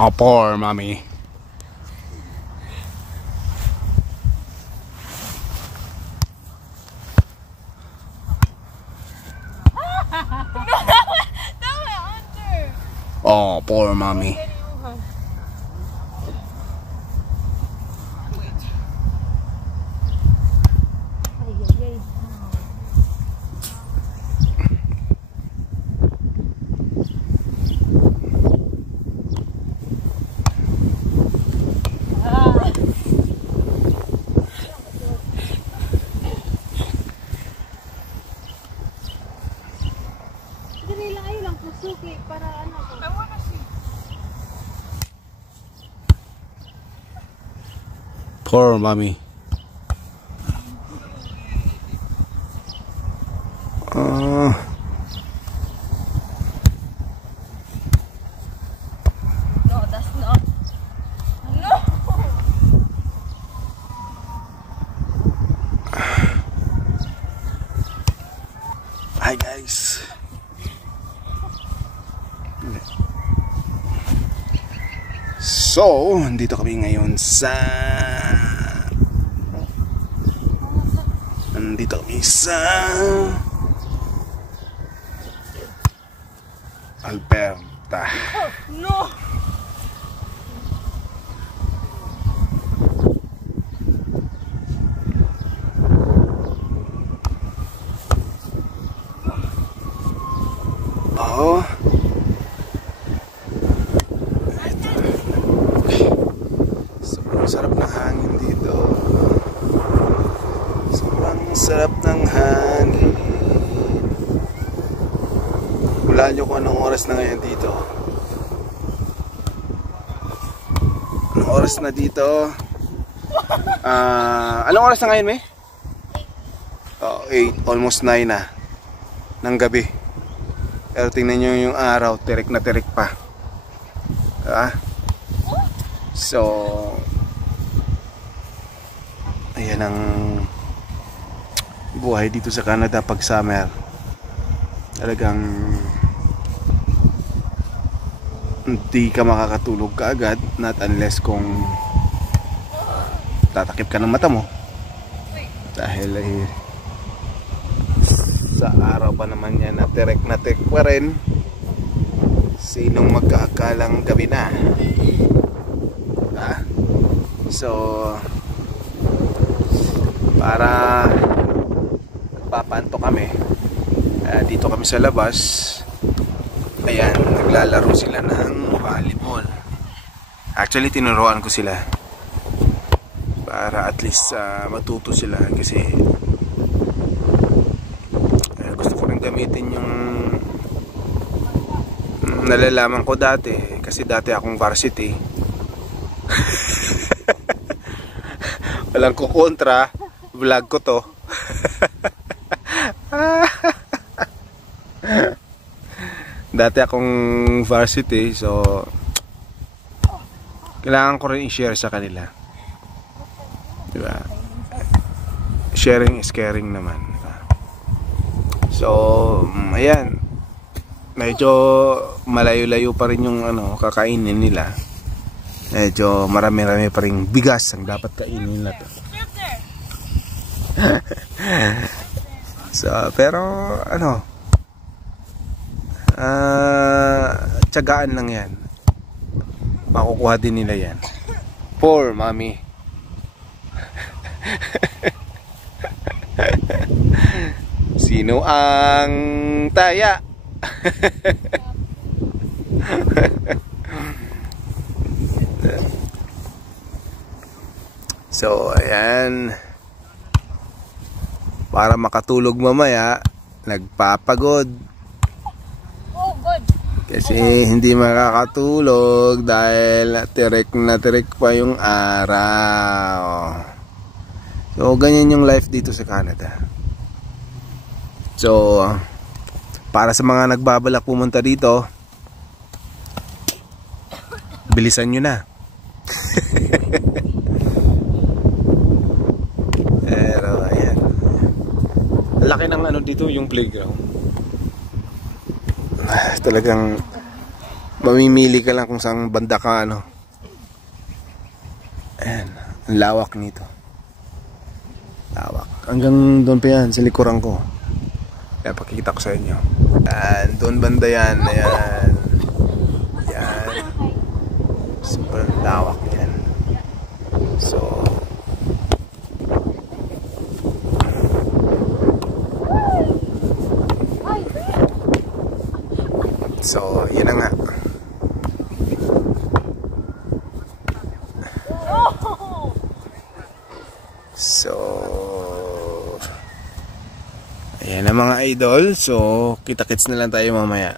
Oh, poor mommy. Oh, poor mommy. Poor mommy. No, that's not. No. Hi guys. So, dito kami ngayon sa Alberta. Oh, no. Oh. Sobrang sarap ng hangin dito. Sobrang sarap ng hangin. Hulaan nyo kung anong oras na ngayon dito. Anong oras na dito? Anong oras na ngayon, May? Oh, 8, almost 9 na ng gabi. Pero tingnan nyo yung araw, tirik na tirik pa. Diba? So, ayan ang buhay dito sa Canada pag summer. Talagang hindi ka makakatulog kaagad, not unless kung tatakip ka ng mata mo. Dahil sa araw pa naman yan na tirik pa rin. Sinong magkakalang gabi na? So para papanto kami, dito kami sa labas. Ayan, naglalaro sila ng volleyball. Actually tinuruan ko sila para at least matuto sila, kasi gusto ko rin gamitin yung nalalaman ko dati, kasi dati akong varsity. Walang kukontra, vlog ko to. Dati akong varsity, so kailangan ko rin i-share sa kanila, diba? Sharing is caring naman, diba? So ayan, medyo malayo-layo pa rin yung kakainin nila. Medyo marami-rami pa rin bigas ang dapat kainin nila to. So, pero tiyagaan lang yan. Makukuha din nila yan. Poor mommy. Sino ang taya? So, ayan. Para makatulog mamaya, nagpapagod. Oh, good. Kasi hindi makakatulog dahil tirik na tirik pa yung araw. So, ganyan yung life dito sa Canada. So, para sa mga nagbabalak pumunta dito, bilisan nyo na. Pero ayan, laki ng dito yung playground. Talagang Mamimili ka lang kung saan banda ka, ano. Ayan, ang lawak nito. Lawak. Hanggang doon pa yan, sa likuran ko. Kaya pakikita ko sa inyo. Ayan, doon banda yan. Ayan. Ayan. Super lawak yan. So, yun na nga. So, ayan na mga idol. So, kita-kits na lang tayo mamaya.